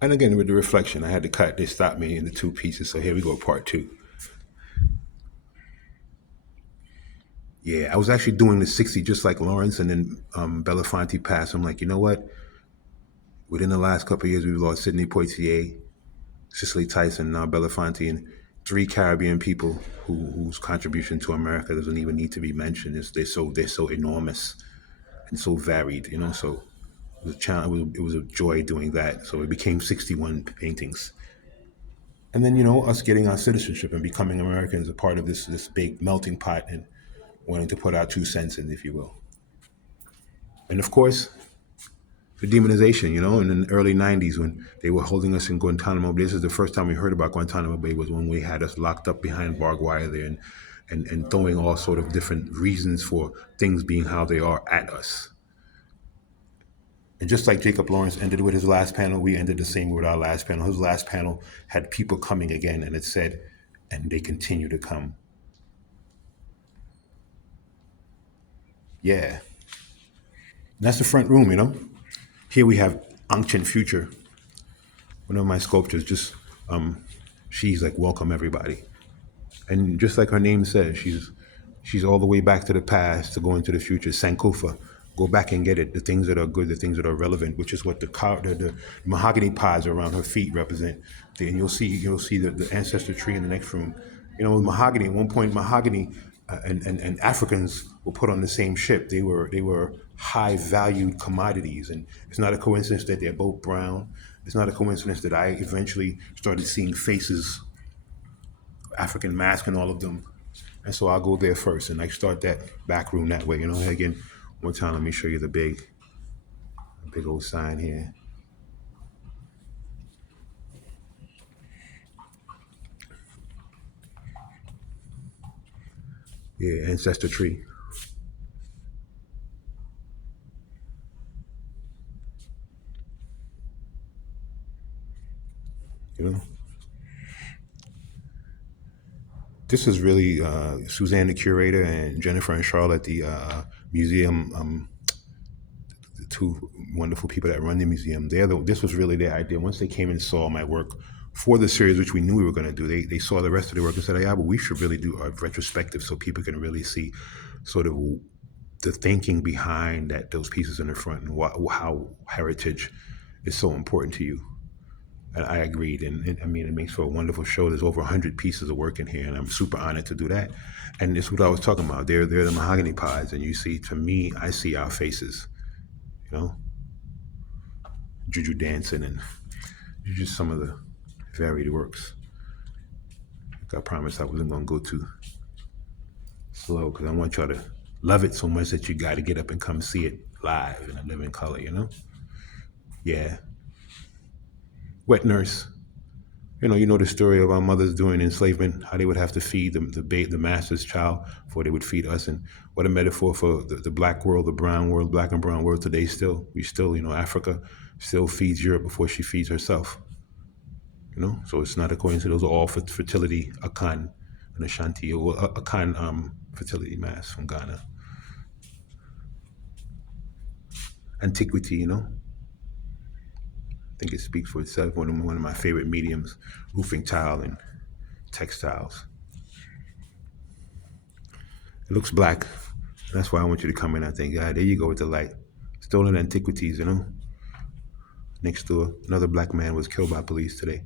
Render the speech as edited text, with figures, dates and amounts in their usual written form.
And again, with the reflection, I had to cut. They stopped me into two pieces. So here we go, part two. Yeah, I was actually doing the 60 just like Lawrence, and then Belafonte passed. I'm like, you know what? Within the last couple of years, we've lost Sidney Poitier, Cicely Tyson, now Belafonte, and three Caribbean people whose contribution to America doesn't even need to be mentioned. They're so enormous and so varied, you know. So it was a challenge. It was a joy doing that. So it became 61 paintings, and then us getting our citizenship and becoming Americans, a part of this big melting pot, and wanting to put our 2 cents in, if you will. And of course, the demonization, in the early 90s when they were holding us in Guantanamo Bay. This is the first time we heard about Guantanamo Bay, was when we had us locked up behind barbed wire there, and throwing all sort of different reasons for things being how they are at us. And just like Jacob Lawrence ended with his last panel, we ended the same with our last panel. His last panel had people coming again, and it said, and they continue to come. Yeah. And that's the front room. Here we have Ancient Future, one of my sculptures. She's like, welcome everybody. And just like her name says, she's all the way back to the past to go into the future. Sankofa, go back and get it. The things that are good, the things that are relevant, which is what the mahogany pods around her feet represent. And you'll see the ancestor tree in the next room. Mahogany. At one point, mahogany and Africans were put on the same ship. They were high valued commodities, and it's not a coincidence that they're both brown. It's not a coincidence that I eventually started seeing faces, African mask and all of them. And so I'll go there first and start that back room that way. Again, one time, let me show you the big old sign here. Yeah, ancestor tree. You know, this is really Suzanne, the curator, and Jennifer and Charlotte, the museum. The two wonderful people that run the museum. This was really their idea. Once they came and saw my work for the series, which we knew we were going to do, they saw the rest of the work and said, "Yeah, but we should really do a retrospective so people can really see sort of the thinking behind those pieces in the front, and how heritage is so important to you." And I agreed, and I mean, it makes for a wonderful show. There's over 100 pieces of work in here, and I'm super honored to do that. And it's what I was talking about. They're the mahogany pods, and you see, to me, I see our faces. You know, Juju dancing, and just some of the varied works. Like I promised I wasn't gonna go too slow because I want y'all to love it so much that you got to get up and come see it live in a living color. Yeah. Wet nurse. You know the story of our mothers during enslavement, how they would have to feed the master's child before they would feed us, and what a metaphor for the black world, the brown world, black and brown world today. Africa still feeds Europe before she feeds herself. So it's not a coincidence. Those are all fertility, Akan and Ashanti, or Akan fertility mass from Ghana. Antiquity, I think it speaks for itself. One of my favorite mediums, roofing tile and textiles. It looks black. That's why I want you to come in. I think, God, there you go with the light. Stolen antiquities. Next door, another black man was killed by police today.